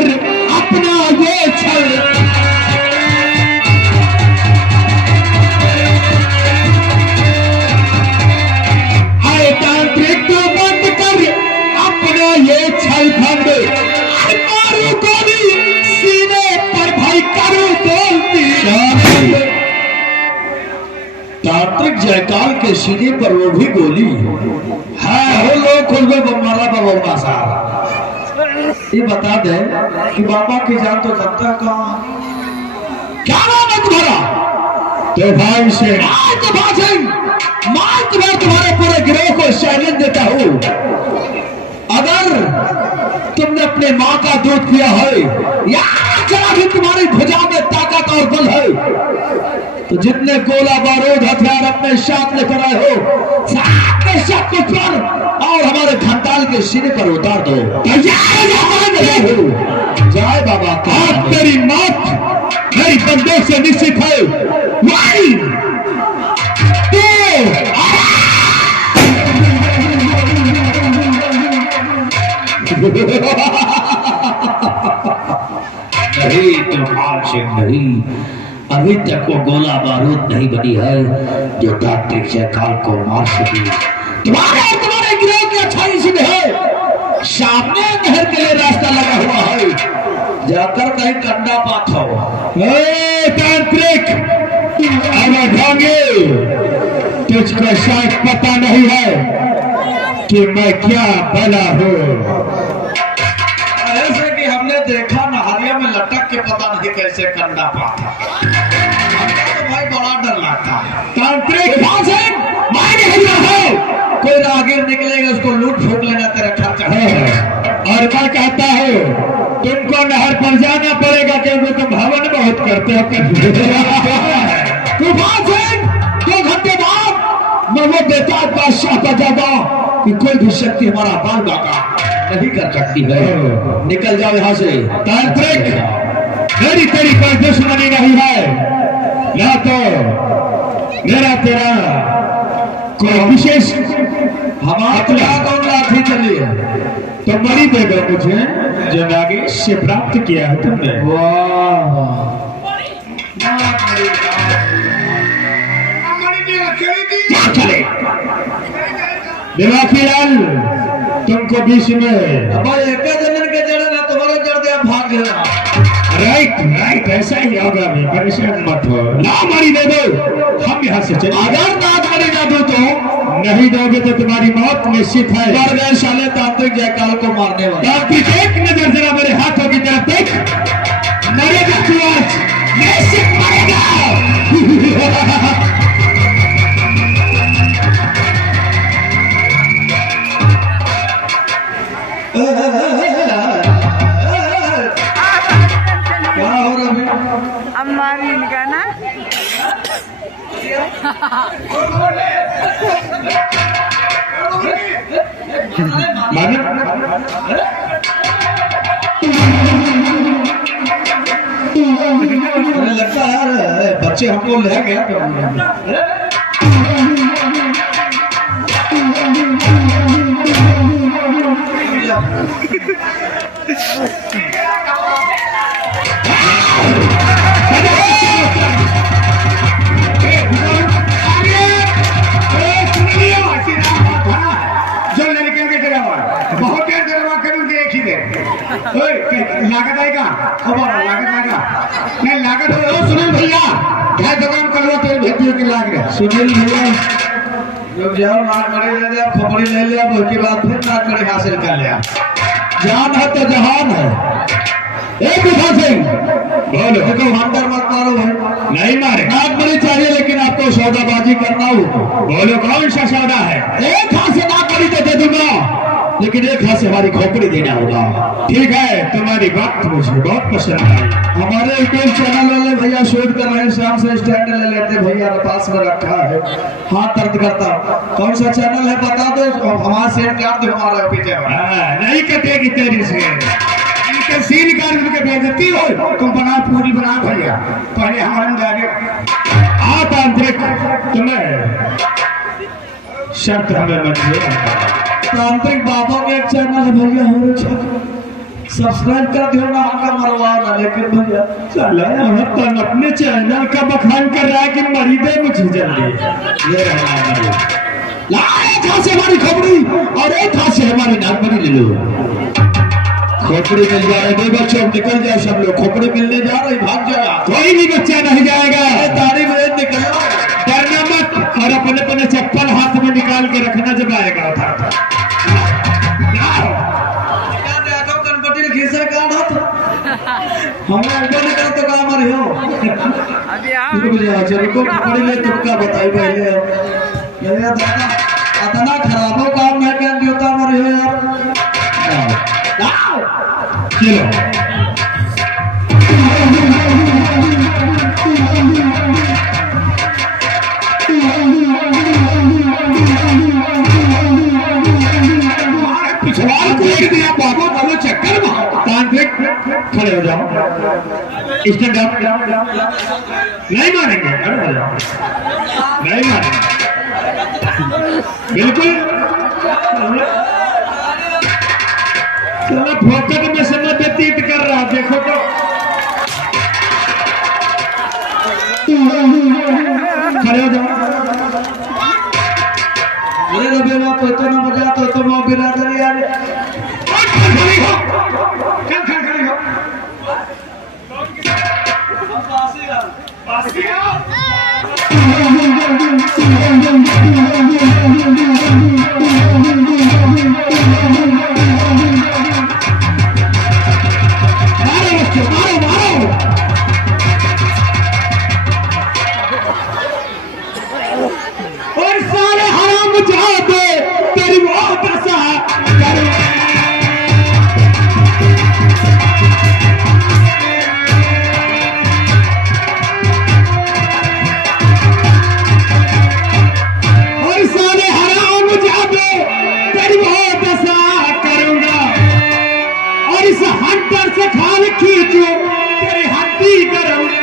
कर अपना ये छल, हाय तांत्रिक तो बंद कर अपना ये छल भंग, मारू गोली सीने पर भाई करूं बोलती। तांत्रिक जयकाल के सीने पर वो भी गोली है। वो लोग खुद में मारा बाबा साहब। ये बता दे कि बाबा की जान तो जनता का क्या नाम है तुम्हारा? तो भाई से मैं तुम्हारे पूरे गिरोह को चैलेंज देता हूँ। अगर तुमने अपने माँ का दूध पिया है या जरा भी तुम्हारी भुजा में ताकत और बल है तो जितने गोला बारूद हथियार अपने साथ लेकर आए हो सब कुछ पर और हमारे खंडाल के सीने पर उतार दो। जय बाबा का तेरी मौत मेरी बंदूक से निश्चित है। नहीं तुम्हार सिंह नहीं, अभी तक वो गोला बारूद नहीं बनी है जो तांत्रिक जयकाल को मार सकी। तुम्हारे गिरोह की अच्छाई से है, सामने नहर के लिए रास्ता लगा हुआ है, जाकर कहीं कंडा पात हो। तांत्रिक अब ढोंगे, तुझको शायद पता नहीं है कि मैं क्या बना हूँ। ऐसे कि हमने देखा नहरिया में लटक के पता नहीं कैसे कंडा पाता, तो भाई बड़ा डर लगता है। तांत्रिक कोई राहगीर निकलेगा उसको लूट फूट लेना तेरा खर्चा है। और मैं कहता हूँ तुमको नहर पर जाना पड़ेगा क्योंकि तुम हवन बहुत करते हो। 2 घंटे बाद मैं वो बेताज बादशाह का जागा कि कोई भी शक्ति हमारा बाल बाका नहीं कर सकती है। निकल जाओ यहाँ से। तांत्रिक मेरी तेरी कोई दुश्मनी नहीं है, या तो मेरा तेरा कोई विशेष हमारा कौन लाठी चली है तो मरी देगा मुझे जो आगे से प्राप्त किया है तुमने। दिवाखीलाल तुमको बीच में एक जन के जड़ ना तुम्हारे जड़ दे भाग लेना। राइट ऐसा ही होगा। मैं परेशान मत हो, ना मरी दे दो, हम यहाँ से चले। अगर ना मरी ना दो तो नहीं दोगे तो तुम्हारी मौत निश्चित है। मर साले तांत्रिक जयकाल को मारने वाले। तांत्रिक एक नजर जरा मेरे हाथों की तरफ देख, मरेगा तू आज, निश्चित मरेगा। इनका ना लगता है यार बच्चे हमको ले गया। लागत आएगा नहीं लागत हो। सुनील भैया क्या दुकान करवा तेल भेजिए कि लाग रहे। सुनील भैया जब जाओ नाक मरे ले लिया, खोपड़ी ले लिया, उसके बाद फिर नाक मरे हासिल कर लिया। जान है तो जहान है। एक विभा सिंह बोलो, देखो अंदर मत मारो भाई। नहीं मारे, नाक मरे चाहिए लेकिन आपको सौदाबाजी करना हो। बोलो कौन सा सौदा है? एक हाथ से नाक मरी तो दे दूंगा लेकिन एक हाथ से हमारी खोपड़ी देना होगा। ठीक है, तुम्हारी बात मुझे बहुत पसंद आई। हमारे यूट्यूब चैनल वाले भैया शूट कर रहे हैं, शाम से स्टैंड ले लेते भैया पास में रखा है, हाथ दर्द करता। कौन सा चैनल है बता दो, हमारा सेट काट दो हमारे पीछे। नहीं कटेगी तेरी से, इनके सीन काट उनके बेइज्जती हो। तुम बना पूरी बना भैया, पहले हमारे जाके आप आंतरिक तुम्हें शर्त हमें मंजूर। तांत्रिक बाबा के एक चैनल है भैया, सब्सक्राइब कर दियो ना, हमका मरवा ना, लेकिन भैया चला यहाँ पर अपने चैनल का बखान कर रहा है कि मरीदे मुझे जल्दी ये रहना लाए था से हमारी खोपड़ी और एक था से हमारी नारमनी ले लो। खोपड़ी मिल जा रहे दो बच्चों निकल जाओ सब लोग, खोपड़ी मिलने जा रहे भाग जाओ, कोई भी बच्चा नहीं जाएगा, तारी में निकलो, डरना मत, और अपने अपने चप्पल हाथ में निकाल के रखना जब आएगा उठा खींचा काट हमें ऊपर निकल तो काम रही हो चलो पढ़ी ले तुमका बताई पहले ये दादा इतना खराब हो काम है क्या देवता मरे हो यार पिछवाड़ को एक दिया बाबू बोलो चक्कर में तांत्रिक खड़े हो जाओ, स्टैंड अप, नहीं मानेंगे, खड़े हो जाओ, नहीं मानेंगे बिल्कुल। चलो फोकट में से मत व्यतीत कर रहा, देखो तो खड़े हो जाओ। अरे रबे माँ तो ना मजा तो माँ बिरादरी यार चल खड़ी हो और सारे हराम जाते तेरी मौत ऐसा और सारे हराम जाते तेरी मौत ऐसा करूंगा और इस हंटर से खाल खींचू तेरी हड्डी करूंगा।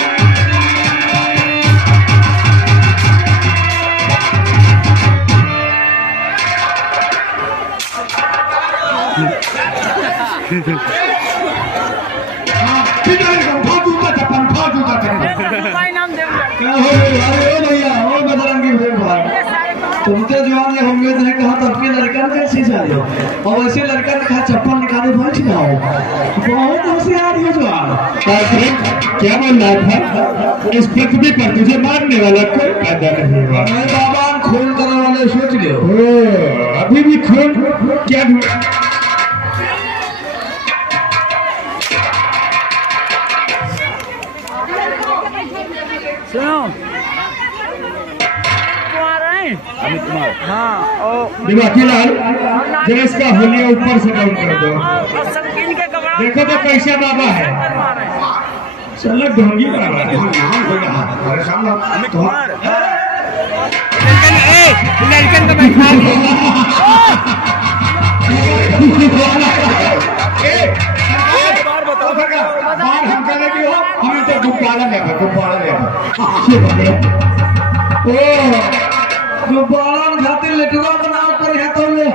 तुमके जवान ने उम्मीद नहीं कहा तो अपने लड़का कैसे जाए और वैसे लड़का ने कहा चप्पल निकाले बैठ जाओ, बहुत होशियार हो जवान। क्या बोल रहा था, इस पृथ्वी पर तुझे मारने वाला कोई पैदा नहीं हुआ। बाबा खून करने वाले सोच लो, अभी भी खून क्या सुनो अमित कुमार, हाँ दिमागी लाल ड्रेस का होलिया ऊपर से डाउन कर दो, देखो तो कैसे बाबा है, चलो ढोंगी बाबा है। अमित कुमार लड़कन का बैठा बार हम कहने की हो हमें तो गुब्बारा ले ओ गुब्बारा खातिर लेटुआ बनाओ पर है तो ले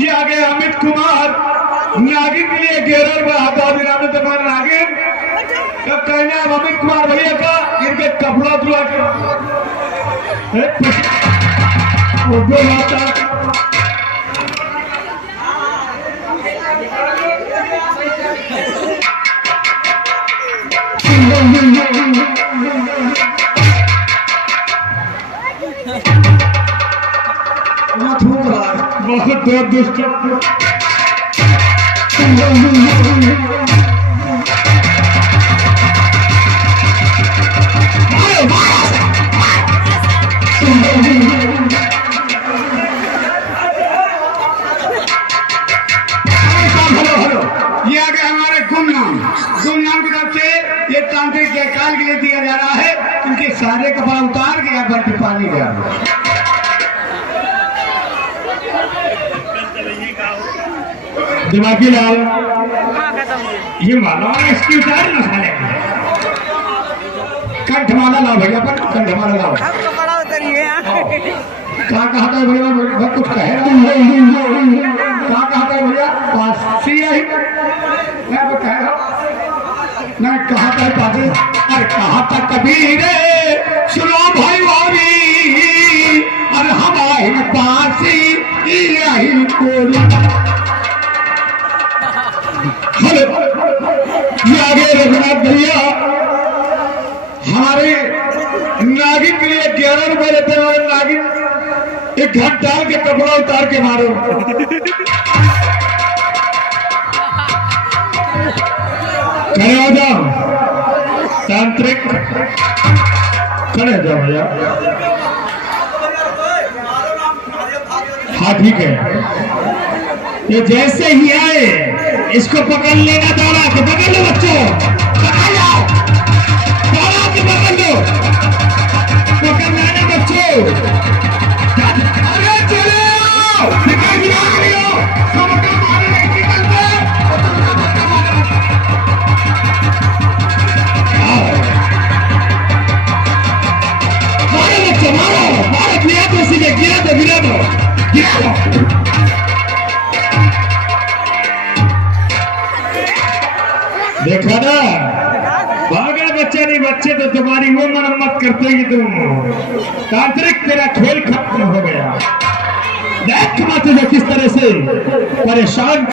ये आ गए अमित कुमार नागिन के लिए घेरर में आता दिनाने तुम्हारे नागिन तो कहना अब अमित कुमार भैया का इनके कपड़ा धुआ के बहुत दुष्ट ये आ गए हमारे गुमनाम की तरफ से ये तांत्रिक काल के लिए दिया जा रहा है, इनके सारे कपड़ा उतार के यहाँ पर पानी गया। दिमागी लाल ये माला इसकी उतार ना साले कंठमाला लाओ भैया, पर कंठमाला लाओ। कहाँ कहता है भैया मैं कुछ कहे कहाँ कहता है भैया पासी ही मैं तो कह रहा मैं कहा था पासी अरे कहा था कबीर सुनो भाई वारी अरे हमारी पासी यही कोरी हेलो ये आगे रघुनाथ भैया हमारे नागिन के लिए 11 रुपए लेते हैं और नागिन एक घंटा डाल के कपड़ा उतार के मारो खड़े हो जाओ तांत्रिक खड़े हो जाओ भैया हाँ ठीक है ये जैसे ही आए इसको पकड़ लेना दौड़ा के पकड़ लो बच्चों पकड़ लो दौड़ा के पकड़ लो पकड़ लेना बच्चों अरे चलो निकल गया सबका मारने निकलते मारो बच्चों मारो गिरा दो सीधे गिरा दो देखा ना भागा बच्चे नहीं बच्चे तो तुम्हारी वो मरम्मत करते कि तुम तांत्रिक तेरा खेल खत्म हो गया देख मत किस तरह से परेशान